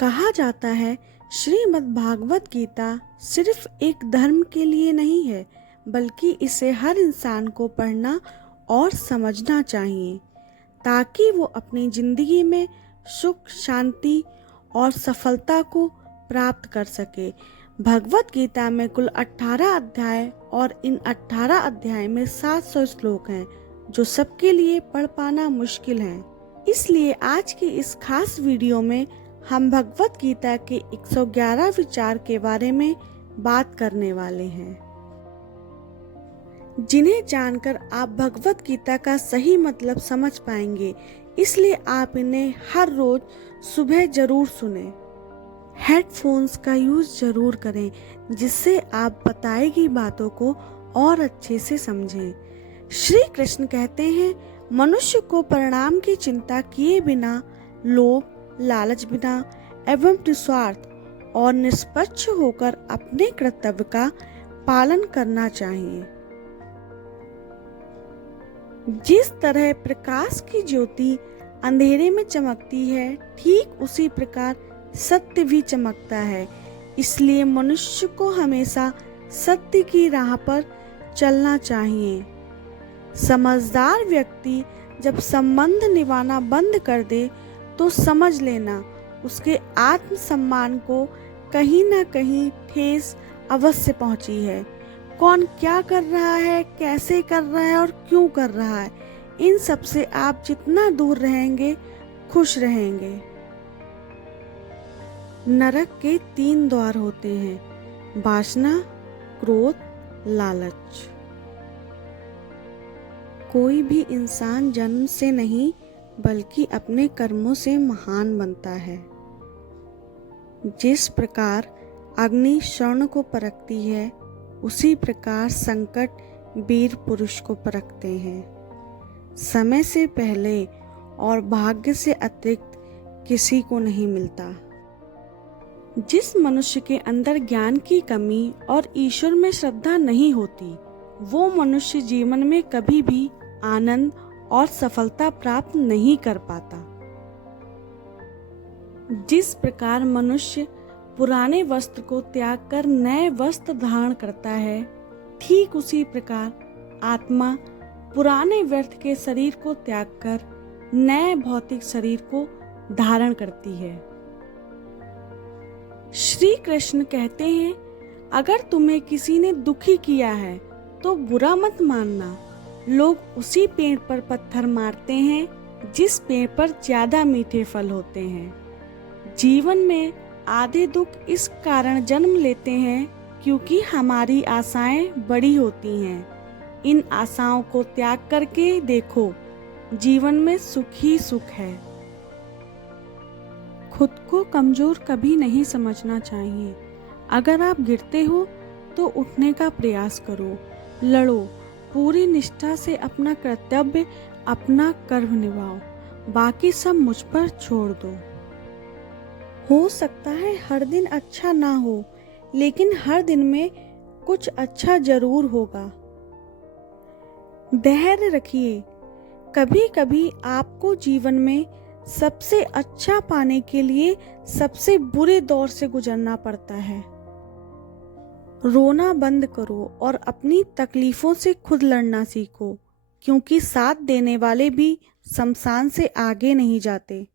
कहा जाता है श्रीमद् भागवत गीता सिर्फ एक धर्म के लिए नहीं है, बल्कि इसे हर इंसान को पढ़ना और समझना चाहिए ताकि वो अपनी जिंदगी में सुख, शांति और सफलता को प्राप्त कर सके। भगवत गीता में कुल 18 अध्याय और इन 18 अध्याय में 700 श्लोक हैं, जो सबके लिए पढ़ पाना मुश्किल है। इसलिए आज की इस खास वीडियो में हम भगवत गीता के 111 विचार के बारे में बात करने वाले हैं, जिन्हें जानकर आप भगवत गीता का सही मतलब समझ पाएंगे। इसलिए आप इन्हें हर रोज सुबह जरूर सुने। हेडफोन्स का यूज जरूर करें, जिससे आप बताई गई बातों को और अच्छे से समझें। श्री कृष्ण कहते हैं, मनुष्य को परिणाम की चिंता किए बिना, लोभ लालच बिना एवं निस्वार्थ और निष्पक्ष होकर अपने कर्तव्य का पालन करना चाहिए। जिस तरह प्रकाश की ज्योति अंधेरे में चमकती है, ठीक उसी प्रकार सत्य भी चमकता है। इसलिए मनुष्य को हमेशा सत्य की राह पर चलना चाहिए। समझदार व्यक्ति जब संबंध निभाना बंद कर दे तो समझ लेना उसके आत्मसम्मान को कहीं ना कहीं ठेस अवश्य पहुंची है। कौन क्या कर रहा है, कैसे कर रहा है और क्यों कर रहा है, इन सब से आप जितना दूर रहेंगे, खुश रहेंगे। नरक के 3 द्वार होते हैं, वासना, क्रोध, लालच। कोई भी इंसान जन्म से नहीं बल्कि अपने कर्मों से महान बनता है। जिस प्रकार अग्नि स्वर्ण को परखती है, उसी प्रकार संकट वीर पुरुष को परखते हैं। समय से पहले और भाग्य से अतिरिक्त किसी को नहीं मिलता। जिस मनुष्य के अंदर ज्ञान की कमी और ईश्वर में श्रद्धा नहीं होती, वो मनुष्य जीवन में कभी भी आनंद और सफलता प्राप्त नहीं कर पाता। जिस प्रकार मनुष्य पुराने वस्त्र को त्याग कर नए वस्त्र धारण करता है, ठीक उसी प्रकार आत्मा पुराने व्यर्थ के शरीर को त्याग कर नए भौतिक शरीर को धारण करती है। श्री कृष्ण कहते हैं, अगर तुम्हें किसी ने दुखी किया है तो बुरा मत मानना। लोग उसी पेड़ पर पत्थर मारते हैं जिस पेड़ पर ज्यादा मीठे फल होते हैं। जीवन में आधे दुख इस कारण जन्म लेते हैं क्योंकि हमारी आशाएं बड़ी होती हैं। इन आशाओं को त्याग करके देखो, जीवन में सुख ही सुख है। खुद को कमजोर कभी नहीं समझना चाहिए। अगर आप गिरते हो तो उठने का प्रयास करो, लड़ो, पूरी निष्ठा से अपना कर्तव्य, अपना कर्म निभाओ, बाकी सब मुझ पर छोड़ दो। हो सकता है हर दिन अच्छा ना हो, लेकिन हर दिन में कुछ अच्छा जरूर होगा। धैर्य रखिए। कभी कभी आपको जीवन में सबसे अच्छा पाने के लिए सबसे बुरे दौर से गुजरना पड़ता है। रोना बंद करो और अपनी तकलीफों से खुद लड़ना सीखो, क्योंकि साथ देने वाले भी शमशान से आगे नहीं जाते।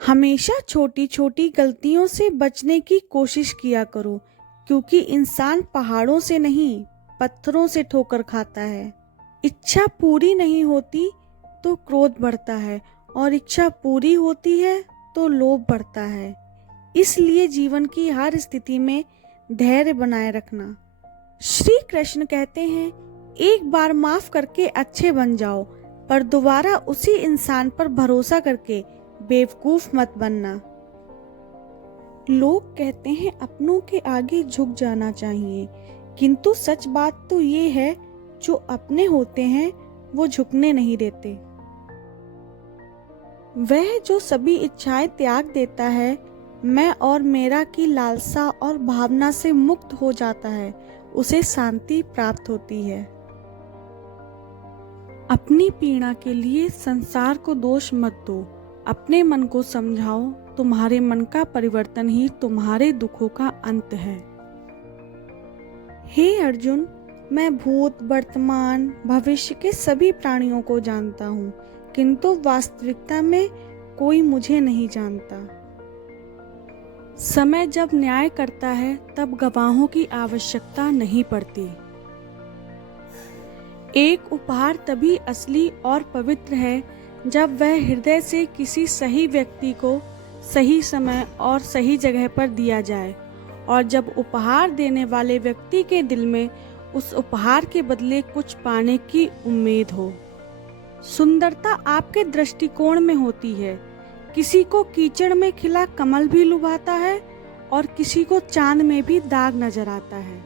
हमेशा छोटी छोटी गलतियों से बचने की कोशिश किया करो, क्योंकि इंसान पहाड़ों से नहीं पत्थरों से ठोकर खाता है। इच्छा पूरी नहीं होती तो क्रोध बढ़ता है, और इच्छा पूरी होती है तो लोभ बढ़ता है। इसलिए जीवन की हर स्थिति में धैर्य बनाए रखना। श्री कृष्ण कहते हैं, एक बार माफ करके अच्छे बन जाओ, पर दोबारा उसी इंसान पर भरोसा करके बेवकूफ मत बनना। लोग कहते हैं अपनों के आगे झुक जाना चाहिए, किंतु सच बात तो ये है, जो अपने होते हैं वो झुकने नहीं देते। वह जो सभी इच्छाएं त्याग देता है, मैं और मेरा की लालसा और भावना से मुक्त हो जाता है, उसे शांति प्राप्त होती है। अपनी पीड़ा के लिए संसार को दोष मत दो, अपने मन को समझाओ, तुम्हारे मन का परिवर्तन ही तुम्हारे दुखों का अंत है। हे अर्जुन, मैं भूत, वर्तमान, भविष्य के सभी प्राणियों को जानता हूँ, किंतु वास्तविकता में कोई मुझे नहीं जानता। समय जब न्याय करता है तब गवाहों की आवश्यकता नहीं पड़ती। एक उपहार तभी असली और पवित्र है जब वह हृदय से किसी सही व्यक्ति को सही समय और सही जगह पर दिया जाए, और जब उपहार देने वाले व्यक्ति के दिल में उस उपहार के बदले कुछ पाने की उम्मीद हो। सुंदरता आपके दृष्टिकोण में होती है। किसी को कीचड़ में खिला कमल भी लुभाता है और किसी को चांद में भी दाग नजर आता है।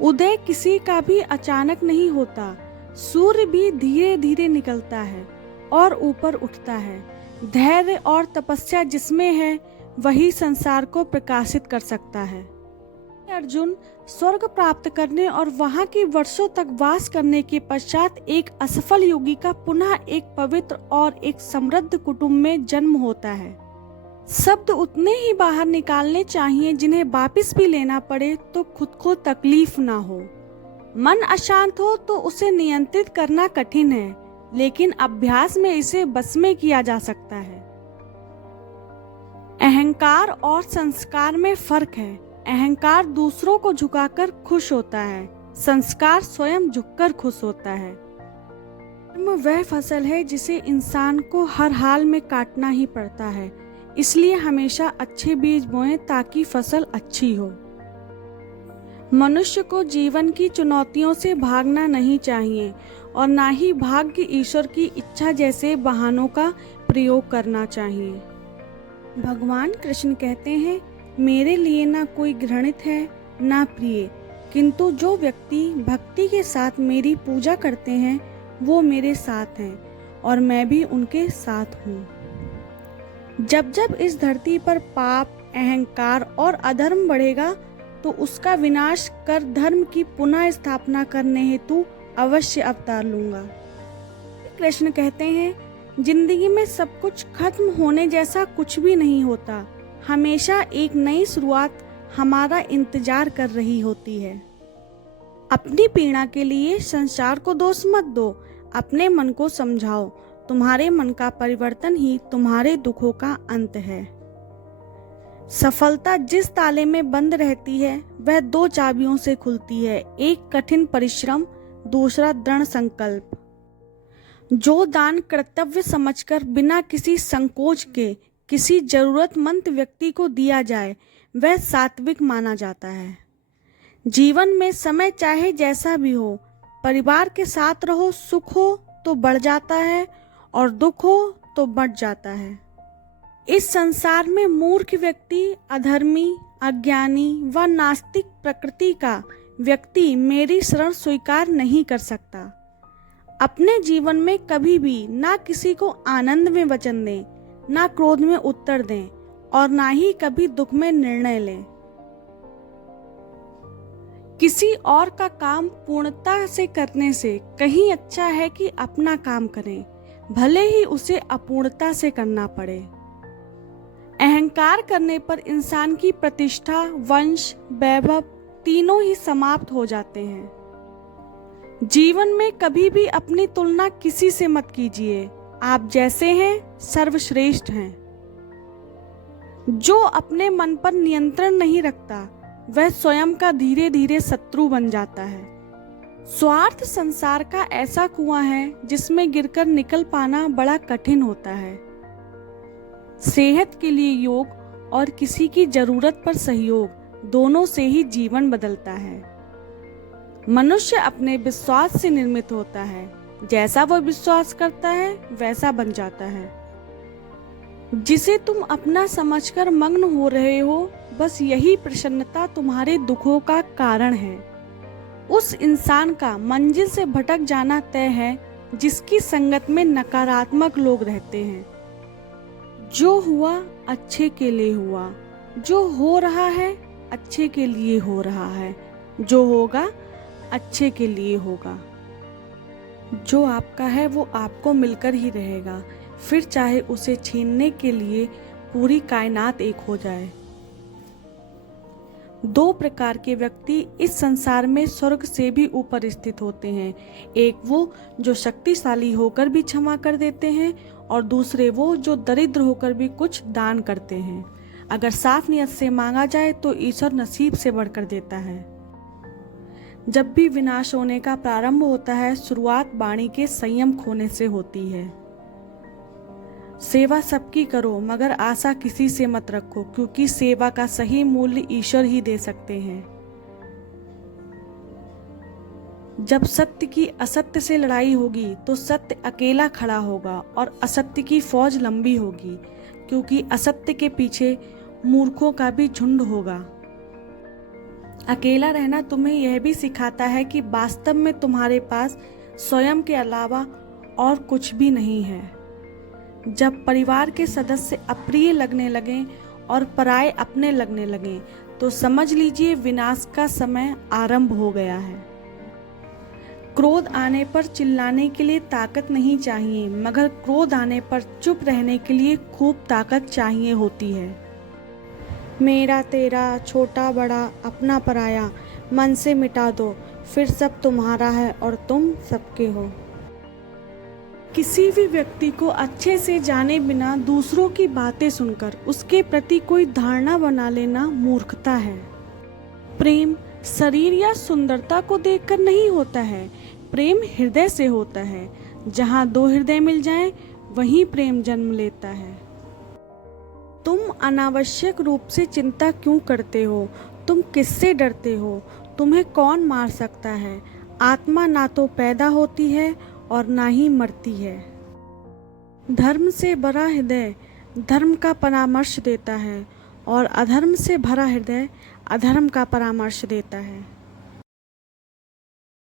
उदय किसी का भी अचानक नहीं होता। सूर्य भी धीरे धीरे निकलता है और ऊपर उठता है। धैर्य और तपस्या जिसमें है वही संसार को प्रकाशित कर सकता है। अर्जुन, स्वर्ग प्राप्त करने और वहां की वर्षों तक वास करने के पश्चात एक असफल योगी का पुनः एक पवित्र और एक समृद्ध कुटुंब में जन्म होता है। शब्द उतने ही बाहर निकालने चाहिए जिन्हें वापस भी लेना पड़े तो खुद को तकलीफ ना हो। मन अशांत हो तो उसे नियंत्रित करना कठिन है, लेकिन अभ्यास में इसे बस में किया जा सकता है। अहंकार और संस्कार में फर्क है। अहंकार दूसरों को झुकाकर खुश होता है, संस्कार स्वयं झुककर खुश होता है। वह फसल है जिसे इंसान को हर हाल में काटना ही पड़ता है, इसलिए हमेशा अच्छे बीज बोएं ताकि फसल अच्छी हो। मनुष्य को जीवन की चुनौतियों से भागना नहीं चाहिए और ना ही भाग्य ईश्वर की इच्छा जैसे बहानों का प्रयोग करना चाहिए। भगवान कृष्ण कहते हैं, मेरे लिए ना कोई घृणित है ना प्रिय, किंतु जो व्यक्ति भक्ति के साथ मेरी पूजा करते हैं वो मेरे साथ हैं और मैं भी उनके साथ हूँ। जब जब इस धरती पर पाप, अहंकार और अधर्म बढ़ेगा तो उसका विनाश कर धर्म की पुनः स्थापना करने हेतु अवश्य अवतार लूंगा। कृष्ण कहते हैं, जिंदगी में सब कुछ खत्म होने जैसा कुछ भी नहीं होता। हमेशा एक नई शुरुआत हमारा इंतजार कर रही होती है। अपनी पीड़ा के लिए संसार को दोष मत दो, अपने मन को समझाओ। तुम्हारे मन का परिवर्तन ही तुम्हारे दुखों का अंत है। सफलता जिस ताले में बंद रहती है वह दो चाबियों से खुलती है, एक कठिन परिश्रम, दूसरा दृढ़ संकल्प। जो दान कर्तव्य समझकर बिना किसी संकोच के किसी जरूरतमंद व्यक्ति को दिया जाए वह सात्विक माना जाता है। जीवन में समय चाहे जैसा भी हो, परिवार के साथ रहो, सुख हो तो बढ़ जाता है और दुख हो तो बढ़ जाता है। इस संसार में मूर्ख व्यक्ति, अधर्मी, अज्ञानी व नास्तिक प्रकृति का व्यक्ति मेरी शरण स्वीकार नहीं कर सकता। अपने जीवन में कभी भी ना किसी को आनंद में वचन दें, ना क्रोध में उत्तर दें और ना ही कभी दुख में निर्णय लें। किसी और का काम पूर्णता से करने से कहीं अच्छा है कि अपना काम करें, भले ही उसे अपूर्णता से करना पड़े। अहंकार करने पर इंसान की प्रतिष्ठा, वंश, वैभव तीनों ही समाप्त हो जाते हैं। जीवन में कभी भी अपनी तुलना किसी से मत कीजिए। आप जैसे हैं सर्वश्रेष्ठ हैं। जो अपने मन पर नियंत्रण नहीं रखता वह स्वयं का धीरे धीरे शत्रु बन जाता है। स्वार्थ संसार का ऐसा कुआं है जिसमें गिरकर निकल पाना बड़ा कठिन होता है। सेहत के लिए योग और किसी की जरूरत पर सहयोग, दोनों से ही जीवन बदलता है। मनुष्य अपने विश्वास से निर्मित होता है। जैसा वह विश्वास करता है वैसा बन जाता है। जिसे तुम अपना समझकर मग्न हो रहे हो, बस यही प्रसन्नता तुम्हारे दुखों का कारण है। उस इंसान का मंजिल से भटक जाना तय है जिसकी संगत में नकारात्मक लोग रहते हैं। जो हुआ अच्छे के लिए हुआ, जो हो रहा है अच्छे के लिए हो रहा है, जो होगा अच्छे के लिए होगा। जो आपका है वो आपको मिलकर ही रहेगा। फिर चाहे उसे छीनने के लिए पूरी कायनात एक हो जाए। दो प्रकार के व्यक्ति इस संसार में स्वर्ग से भी ऊपर स्थित होते हैं। एक वो जो शक्तिशाली होकर भी क्षमा कर देते हैं, और दूसरे वो जो दरिद्र होकर भी कुछ दान करते हैं। अगर साफ नियत से मांगा जाए तो ईश्वर नसीब से बढ़कर देता है। जब भी विनाश होने का प्रारंभ होता है, शुरुआत वाणी के संयम खोने से होती है। सेवा सबकी करो, मगर आशा किसी से मत रखो, क्योंकि सेवा का सही मूल्य ईश्वर ही दे सकते हैं। जब सत्य की असत्य से लड़ाई होगी तो सत्य अकेला खड़ा होगा और असत्य की फौज लंबी होगी, क्योंकि असत्य के पीछे मूर्खों का भी झुंड होगा। अकेला रहना तुम्हें यह भी सिखाता है कि वास्तव में तुम्हारे पास स्वयं के अलावा और कुछ भी नहीं है। जब परिवार के सदस्य अप्रिय लगने लगें और पराये अपने लगने लगें, तो समझ लीजिए विनाश का समय आरंभ हो गया है। क्रोध आने पर चिल्लाने के लिए ताकत नहीं चाहिए, मगर क्रोध आने पर चुप रहने के लिए खूब ताकत चाहिए होती है। मेरा तेरा, छोटा बड़ा, अपना पराया, मन से मिटा दो, फिर सब तुम्हारा है और तुम सबके हो। किसी भी व्यक्ति को अच्छे से जाने बिना दूसरों की बातें सुनकर उसके प्रति कोई धारणा बना लेना मूर्खता है। प्रेम शरीर या सुंदरता को देखकर नहीं होता है, प्रेम हृदय से होता है। जहाँ दो हृदय मिल जाएं, वहीं प्रेम जन्म लेता है। तुम अनावश्यक रूप से चिंता क्यों करते हो? तुम किससे डरते हो? तुम्हें कौन मार सकता है? आत्मा ना तो पैदा होती है और ना ही मरती है। धर्म से भरा हृदय धर्म का परामर्श देता है, और अधर्म से भरा हृदय अधर्म का परामर्श देता है।